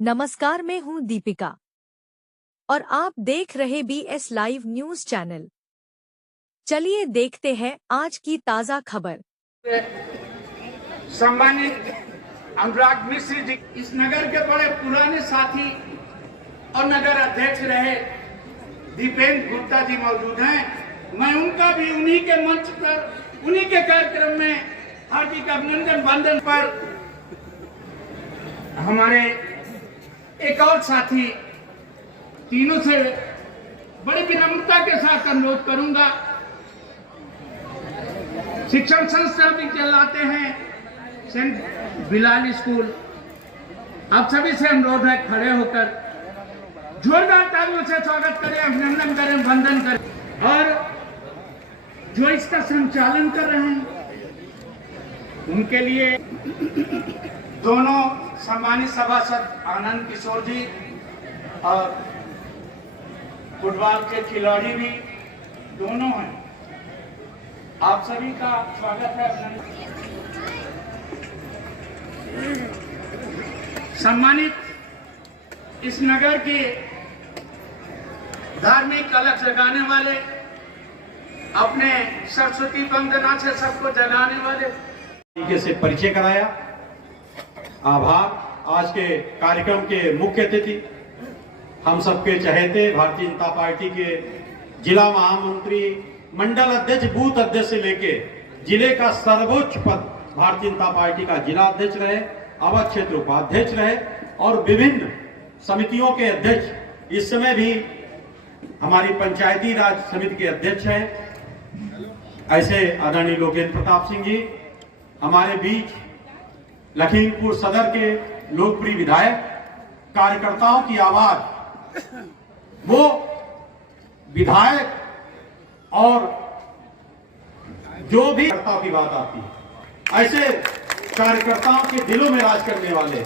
नमस्कार, मैं हूं दीपिका और आप देख रहे BS लाइव न्यूज चैनल। चलिए देखते हैं आज की ताजा खबर। सम्मानित अनुराग मिश्र जी इस नगर के बड़े पुराने साथी और नगर अध्यक्ष रहे दीपेंद्र गुप्ता जी मौजूद हैं। मैं उनका भी उन्हीं के मंच पर उन्हीं के कार्यक्रम में हार्दिक अभिनंदन वंदन पर हमारे एक और साथी तीनों से बड़ी विनम्रता के साथ अनुरोध करूंगा। शिक्षण संस्था भी चलाते हैं सेंट बिलाल स्कूल। आप सभी से अनुरोध है खड़े होकर जोरदार तालियों से स्वागत करें, अभिनंदन करें, वंदन करें। और जो इसका संचालन कर रहे हैं उनके लिए दोनों सम्मानित सभासद आनंद किशोर जी और फुटबॉल के खिलाड़ी भी दोनों हैं। आप सभी का स्वागत है। सम्मानित इस नगर के धार्मिक अलख जगाने वाले, अपने सरस्वती वंदना से सबको जगाने वाले तरीके से परिचय कराया। आभार। आज के कार्यक्रम के मुख्य अतिथि हम सबके चहेते भारतीय जनता पार्टी के जिला महामंत्री, मंडल अध्यक्ष, बूथ अध्यक्ष से लेके जिले का सर्वोच्च पद भारतीय जनता पार्टी का जिला अध्यक्ष रहे, अवध क्षेत्र उपाध्यक्ष रहे और विभिन्न समितियों के अध्यक्ष, इस समय भी हमारी पंचायती राज समिति के अध्यक्ष हैं, ऐसे आदरणीय लोकेंद्र प्रताप सिंह जी, हमारे बीच लखीमपुर सदर के लोकप्रिय विधायक, कार्यकर्ताओं की आवाज, वो विधायक और जो भी कार्यकर्ताओं की बात आती है, ऐसे कार्यकर्ताओं के दिलों में राज करने वाले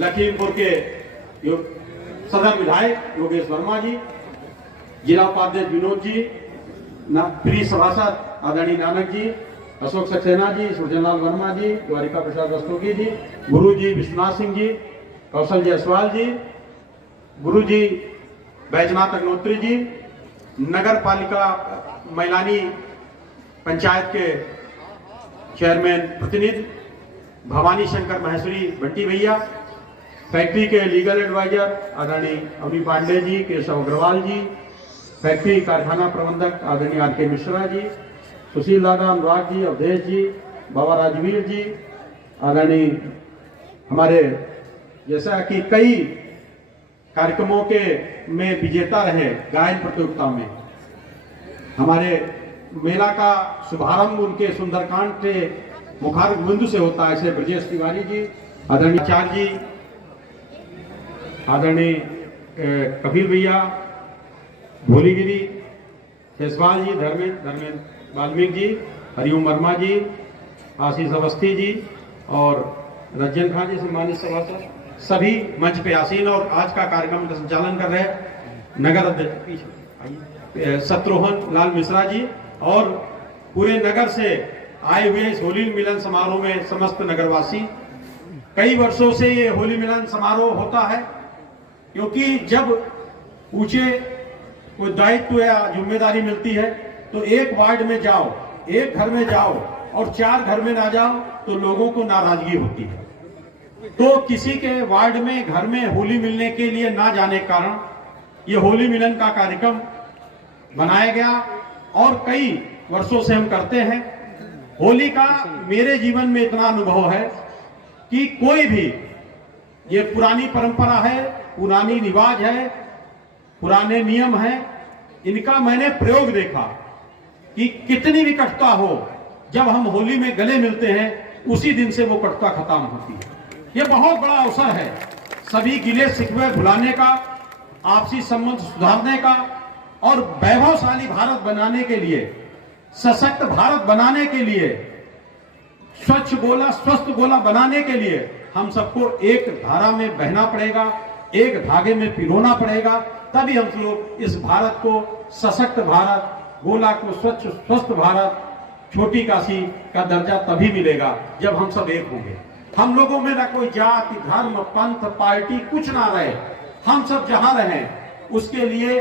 लखीमपुर के सदर विधायक योगेश वर्मा जी, जिला उपाध्यक्ष विनोद जी, प्रिय सभासद आदरणीय नानक जी, अशोक सक्सेना जी, सुरजनलाल वर्मा जी, द्वारिका प्रसाद रस्तोगी जी, गुरु जी विश्वनाथ सिंह जी, कौशल जायसवाल जी, गुरु जी बैजनाथ अग्नोत्री जी, नगर पालिका मैलानी पंचायत के चेयरमैन प्रतिनिधि भवानी शंकर महेश्वरी बंटी भैया, फैक्ट्री के लीगल एडवाइजर आदरणीय अवनी पांडे जी, केशव अग्रवाल जी, फैक्ट्री कारखाना प्रबंधक आदरणीय RK मिश्रा जी, सुशील दादा, अनुराग जी, अवधेश जी, बाबा राजवीर जी, आदरणीय हमारे जैसा कि कई कार्यक्रमों के में विजेता रहे गायन प्रतियोगिता में, हमारे मेला का शुभारंभ उनके सुंदरकांड के मुखार बिंदु से होता है, ऐसे ब्रजेश तिवारी जी, आदरणीय आचार्य जी, आदरणीय कपिल भैया, भोलीगिरी जयसवाल जी, धर्मेंद्र वाल्मीकि जी, हरिओम वर्मा जी, आशीष अवस्थी जी और रंजन खान जी, सम्मानित सभासद सभी मंच पे आसीन और आज का कार्यक्रम का संचालन कर रहे नगर अध्यक्ष शत्रुघ्न लाल मिश्रा जी और पूरे नगर से आए हुए इस होली मिलन समारोह में समस्त नगरवासी। कई वर्षों से ये होली मिलन समारोह होता है, क्योंकि जब ऊंचे कोई दायित्व या जिम्मेदारी मिलती है तो एक वार्ड में जाओ, एक घर में जाओ और 4 घर में ना जाओ तो लोगों को नाराजगी होती है। तो किसी के वार्ड में, घर में होली मिलने के लिए ना जाने के कारण ये होली मिलन का कार्यक्रम बनाया गया और कई वर्षों से हम करते हैं। होली का मेरे जीवन में इतना अनुभव है कि कोई भी, ये पुरानी परंपरा है, पुरानी रिवाज है, पुराने नियम है, इनका मैंने प्रयोग देखा कि कितनी भी कटुता हो, जब हम होली में गले मिलते हैं उसी दिन से वो कटुता खत्म होती है। ये बहुत बड़ा अवसर है सभी गिले शिकवे भुलाने का, आपसी संबंध सुधारने का और वैभवशाली भारत बनाने के लिए, सशक्त भारत बनाने के लिए, स्वच्छ गोला, स्वस्थ गोला बनाने के लिए हम सबको एक धारा में बहना पड़ेगा, एक धागे में पिरोना पड़ेगा, तभी हम लोग इस भारत को सशक्त भारत, गोला को स्वच्छ स्वस्थ भारत, छोटी काशी का दर्जा तभी मिलेगा जब हम सब एक होंगे। हम लोगों में ना कोई जाति, धर्म, पंथ, पार्टी कुछ ना रहे। हम सब जहां रहें उसके लिए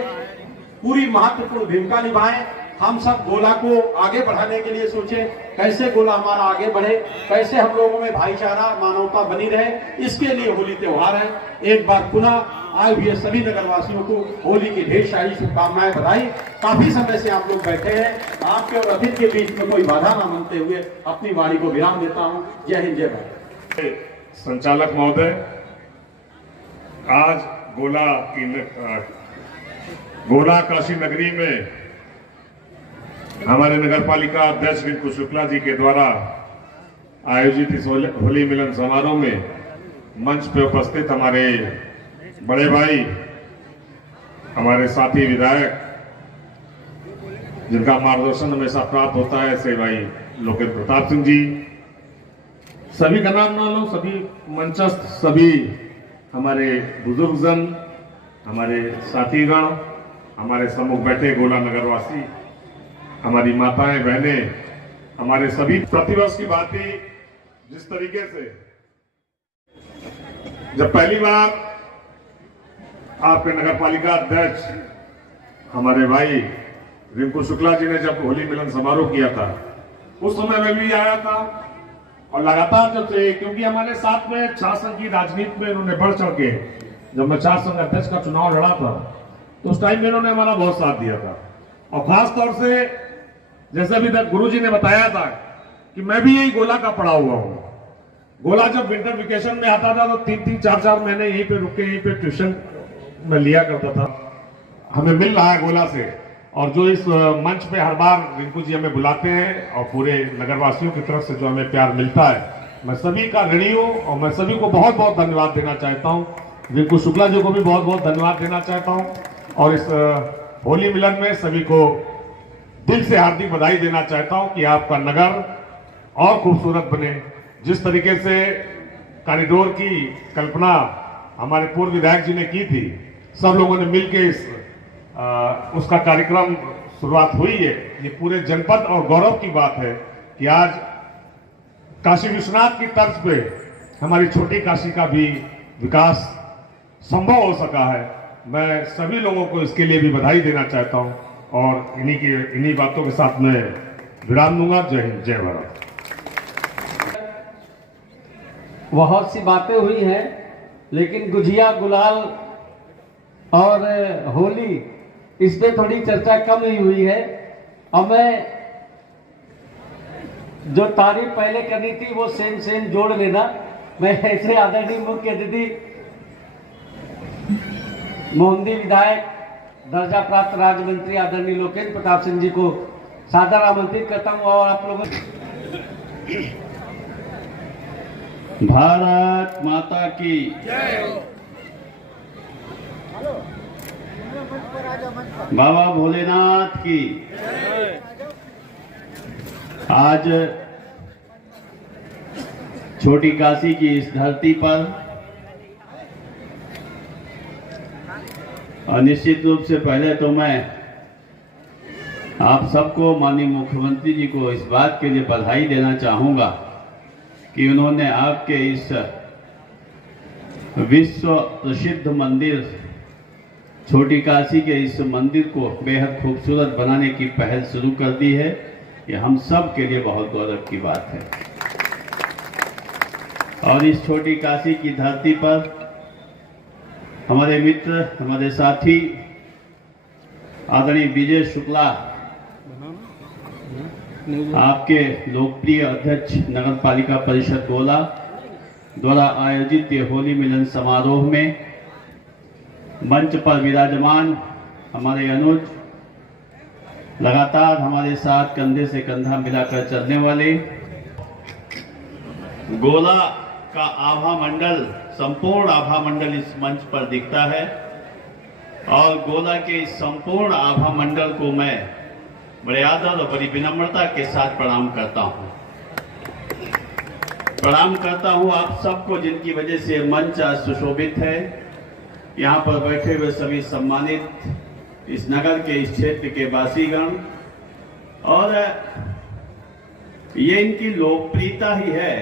पूरी महत्वपूर्ण भूमिका निभाएं। हम सब गोला को आगे बढ़ाने के लिए सोचें, कैसे गोला हमारा आगे बढ़े, कैसे हम लोगों में भाईचारा, मानवता बनी रहे। इसके लिए होली त्योहार है। एक बार पुनः आए हुए सभी नगरवासियों को होली की ढेर सारी शुभकामनाएं, बधाई। काफी समय से आप लोग बैठे हैं, आपके और अतिथि के बीच में कोई बाधा न मानते हुए अपनी वाणी को विराम देता हूं। जय हिंद, जय भारत। संचालक महोदय, आज गोला काशी नगरी में हमारे नगर पालिका अध्यक्ष रिंकू शुक्ला जी के द्वारा आयोजित इस होली मिलन समारोह में मंच पे उपस्थित हमारे बड़े भाई, हमारे साथी विधायक, जिनका मार्गदर्शन हमेशा प्राप्त होता है, ऐसे भाई लोकेश प्रताप सिंह जी, सभी का नाम ना लो, सभी मंचस्थ सभी हमारे बुजुर्गजन, हमारे साथीगण, हमारे सम्मुख बैठे गोला नगरवासी, हमारी माताएं, बहनें, हमारे सभी प्रतिवर्ष की बात ही जिस तरीके से जब पहली बार आपके नगर पालिका अध्यक्ष हमारे भाई रिंकू शुक्ला जी ने जब होली मिलन समारोह किया था, उस समय मैं भी आया था और लगातार जब से, क्योंकि हमारे साथ में छात्र संघ की राजनीति में इन्होंने बढ़ चढ़ के, जब मैं छात्र संघ अध्यक्ष का चुनाव लड़ा था तो उस टाइम में इन्होंने हमारा बहुत साथ दिया था। और खास तौर से जैसे अभी तक गुरु जी ने बताया था कि मैं भी यही गोला का पढ़ा हुआ हूँ। गोला जब विंटर वेकेशन में आता था तो 3-3, 4-4 महीने यहीं पे रुक के यहीं पे ट्यूशन में लिया करता था। हमें मिल रहा है गोला से, और जो इस मंच पे हर बार रिंकू जी हमें बुलाते हैं और पूरे नगरवासियों की तरफ से जो हमें प्यार मिलता है, मैं सभी का ऋणी हूँ और मैं सभी को बहुत बहुत धन्यवाद देना चाहता हूँ। रिंकू शुक्ला जी को भी बहुत बहुत धन्यवाद देना चाहता हूँ और इस होली मिलन में सभी को दिल से हार्दिक बधाई देना चाहता हूँ कि आपका नगर और खूबसूरत बने। जिस तरीके से कॉरिडोर की कल्पना हमारे पूर्व विधायक जी ने की थी, सब लोगों ने मिलकर उसका कार्यक्रम शुरुआत हुई है। ये पूरे जनपद और गौरव की बात है कि आज काशी विश्वनाथ की तर्ज पे हमारी छोटी काशी का भी विकास संभव हो सका है। मैं सभी लोगों को इसके लिए भी बधाई देना चाहता हूं और इन्हीं बातों के साथ मैं विराम दूंगा। जय हिंद, जय भारत। बहुत सी बातें हुई हैं, लेकिन गुजिया, गुलाल और होली, इस पे थोड़ी चर्चा कम ही हुई है। और मैं जो तारीफ पहले करनी थी वो सेम जोड़ लेना। मैं ऐसे आदरणीय मुख्य अतिथि मोहम्मदी विधायक, दर्जा प्राप्त राज्य मंत्री आदरणीय लोकेश प्रताप सिंह जी को सादर आमंत्रित करता हूं। और आप लोगों, भारत माता की जय। बाबा भोलेनाथ की। आज छोटी काशी की इस धरती पर और निश्चित रूप से पहले तो मैं आप सबको, माननीय मुख्यमंत्री जी को इस बात के लिए बधाई देना चाहूंगा कि उन्होंने आपके इस विश्व प्रसिद्ध मंदिर छोटी काशी के इस मंदिर को बेहद खूबसूरत बनाने की पहल शुरू कर दी है। ये हम सब के लिए बहुत गौरव की बात है। और इस छोटी काशी की धरती पर हमारे मित्र, हमारे साथी आदरणीय विजय शुक्ला, आपके लोकप्रिय अध्यक्ष नगर पालिका परिषद गोला द्वारा आयोजित ये होली मिलन समारोह में मंच पर विराजमान हमारे अनुज, लगातार हमारे साथ कंधे से कंधा मिलाकर चलने वाले, गोला का आभा मंडल, संपूर्ण आभा मंडल इस मंच पर दिखता है। और गोला के इस संपूर्ण आभा मंडल को मैं बड़े आदर और बड़ी विनम्रता के साथ प्रणाम करता हूं। प्रणाम करता हूं आप सबको, जिनकी वजह से मंच आज सुशोभित है। यहाँ पर बैठे हुए सभी सम्मानित इस नगर के, इस क्षेत्र के वासीगण, और ये इनकी लोकप्रियता ही है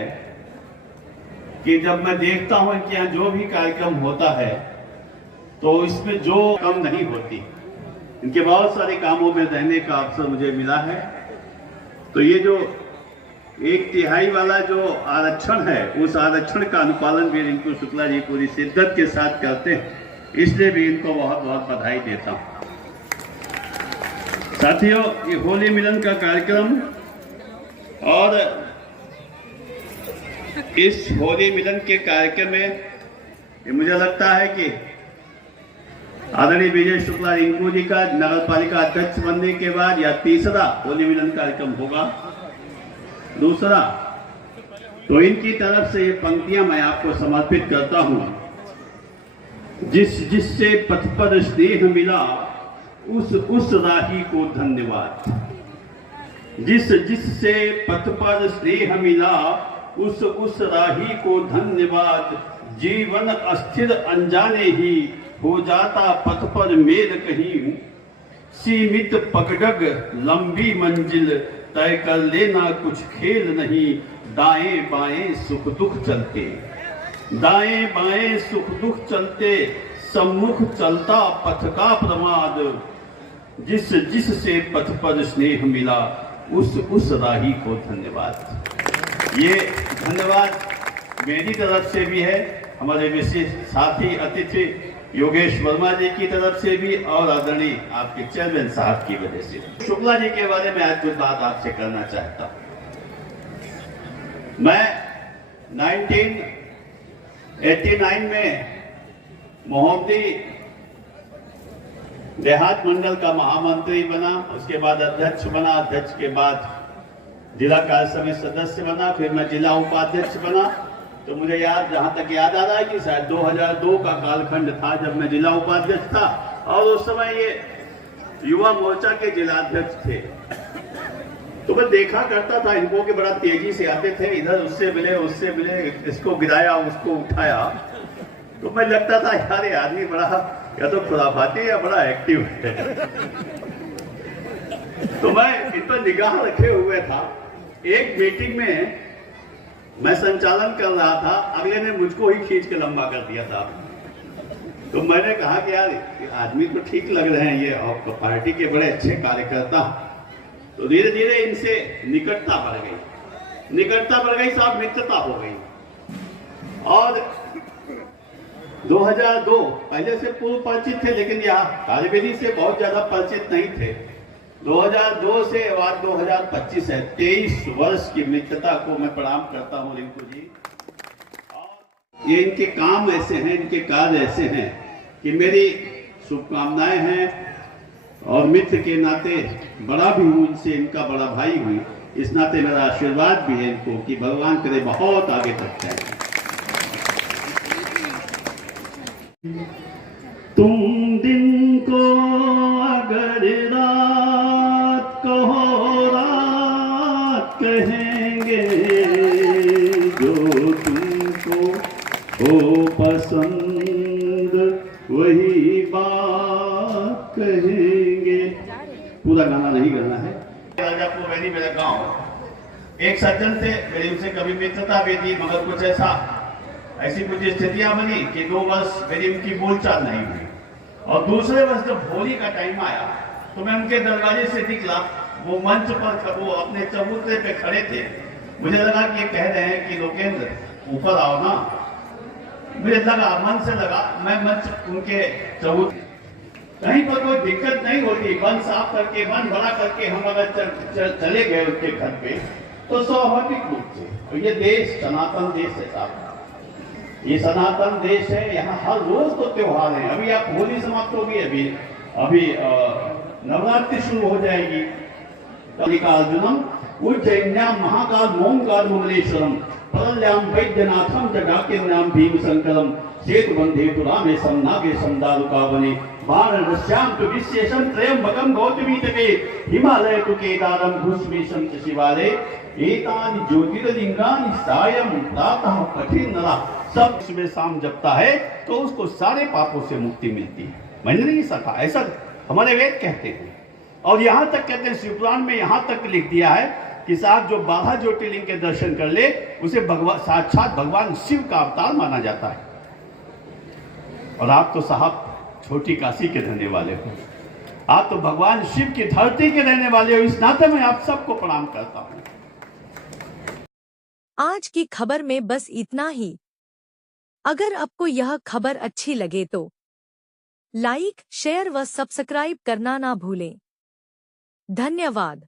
कि जब मैं देखता हूं कि यहाँ जो भी कार्यक्रम होता है तो इसमें जो कम नहीं होती, इनके बहुत सारे कामों में रहने का अवसर मुझे मिला है। तो ये जो 1/3 वाला जो आरक्षण है, उस आरक्षण का अनुपालन भी रिंकू शुक्ला जी पूरी शिद्दत के साथ करते हैं, इसलिए भी इनको बहुत बहुत बधाई देता हूं। साथियों, ये होली मिलन का कार्यक्रम और इस होली मिलन के कार्यक्रम में ये मुझे लगता है कि आदरणीय विजय शुक्ला रिंकू जी का नगर पालिका अध्यक्ष बनने के बाद यह तीसरा होली मिलन कार्यक्रम होगा। दूसरा, तो इनकी तरफ से ये पंक्तियां मैं आपको समर्पित करता हूं। जिससे पथ पर स्नेह मिला उस राही को धन्यवाद। जिससे पथ पर स्नेह मिला उस राही को धन्यवाद। जीवन अस्थिर अनजाने ही हो जाता पथ पर मेल कहीं। सीमित पगडग लंबी मंजिल तय कर लेना कुछ खेल नहीं। दाएं बाएं सुख दुख चलते, दाएं बाएं सुख दुख चलते, सम्मुख चलता पथ का प्रमाद। जिससे पथ पर स्नेह मिला उस राही को धन्यवाद। ये धन्यवाद मेरी तरफ से भी है, हमारे विशेष साथी अतिथि योगेश वर्मा जी की तरफ से भी और आदरणीय आपके चेयरमैन साहब की वजह से। शुक्ला जी के बारे में आज कुछ बात आपसे करना चाहता हूं। मैं 1989 में मोहम्मदी देहात मंडल का महामंत्री बना, उसके बाद अध्यक्ष बना, अध्यक्ष के बाद जिला कार्य समिति सदस्य बना, फिर मैं जिला उपाध्यक्ष बना। तो मुझे याद, जहां तक याद आ रहा है कि शायद 2002 का कालखंड था जब मैं जिला उपाध्यक्ष था, और उस समय ये युवा मोर्चा के जिलाध्यक्ष थे। तो मैं देखा करता था इनको कि बड़ा तेजी से आते थे, इधर उससे मिले, इसको गिराया उसको उठाया। तो मैं लगता था यार ये आदमी बड़ा या तो खुराफाती या बड़ा एक्टिव है। तो मैं इन पर निगाह रखे हुए था। एक मीटिंग में मैं संचालन कर रहा था, अगले ने मुझको ही खींच के लंबा कर दिया था। तो मैंने कहा कि यार आदमी तो ठीक लग रहे हैं ये, और पार्टी के बड़े अच्छे कार्यकर्ता। तो धीरे धीरे इनसे निकटता बढ़ गई, साहब मित्रता हो गई। और 2002 पहले से पूर्व परिचित थे, लेकिन यहाँ कार्यविधि से बहुत ज्यादा परिचित नहीं थे। 2002 से बाद 2025 है, 23 वर्ष की मित्रता को मैं प्रणाम करता हूँ रिंकू जी। और ये इनके काम ऐसे हैं, इनके कार्य ऐसे हैं कि मेरी शुभकामनाएं हैं, और मित्र के नाते बड़ा भी हूँ इनसे, इनका बड़ा भाई हुई, इस नाते मेरा आशीर्वाद भी है इनको कि भगवान करे बहुत आगे तक जाए। तुम दिन को अगर रात कहो रात कहेंगे, जो तुमको हो पसंद वही बात कहेंगे। पूरा गाना नहीं गाना है। राजापुर वैली मेरा गांव, एक सज्जन थे, मेरी उनसे कभी मित्रता भी थी, मगर कुछ ऐसी कुछ स्थितियां बनी कि 2 वर्ष मेरी उनकी बोलचाल नहीं हुई। और दूसरे वर्ष जब होली का टाइम आया तो मैं उनके दरवाजे से निकला, वो मंच पर वो अपने चबूतरे पे खड़े थे। मुझे लगा कि ये कह रहे हैं कि लोकेंद्र ऊपर आओ ना। मुझे लगा, मन से लगा, मैं मंच उनके चबूतरे, कहीं पर कोई दिक्कत नहीं होती, मन साफ करके, मन बड़ा करके हम अगर चले गए उनके घर पे तो स्वाभाविक रूप से। तो ये देश सनातन देश है साहब, ये सनातन देश है, यहाँ हर रोज तो त्योहार है। अभी आप होली समाप्त होगी, अभी नवरात्रि शुरू हो जाएगी। अर्जुनम उज्जैन्याम महाकाल मोंकार मंगलेश्वरम परल्याम वैद्यनाथम जगाकिन्याम भीम शंकरम सेतु बंधे तु रामेशम नागेशम दारुकावने वाराणस्याम तु विशेषम त्रयंबकम गौतमी तटे हिमालय तु केदारम भूष्मीशम च शिवालय एतानि ज्योतिर्लिंगानि सायं प्रातः कठिन नरा। सब सुबह शाम जपता है तो उसको सारे पापों से मुक्ति मिलती है। मैंने नहीं सका, ऐसा हमारे वेद कहते हैं। और यहाँ तक कहते हैं, शिवपुराण में यहाँ तक लिख दिया है कि साहब जो 12 ज्योतिर्लिंग के दर्शन कर ले उसे भगवान साक्षात भगवान शिव का अवतार माना जाता है। और आप तो साहब छोटी काशी के रहने वाले हो, आप तो भगवान शिव की धरती के रहने वाले हो। इस नाते मैं आप सबको प्रणाम करता हूं। आज की खबर में बस इतना ही। अगर आपको यह खबर अच्छी लगे तो लाइक, शेयर व सब्सक्राइब करना ना भूलें। धन्यवाद।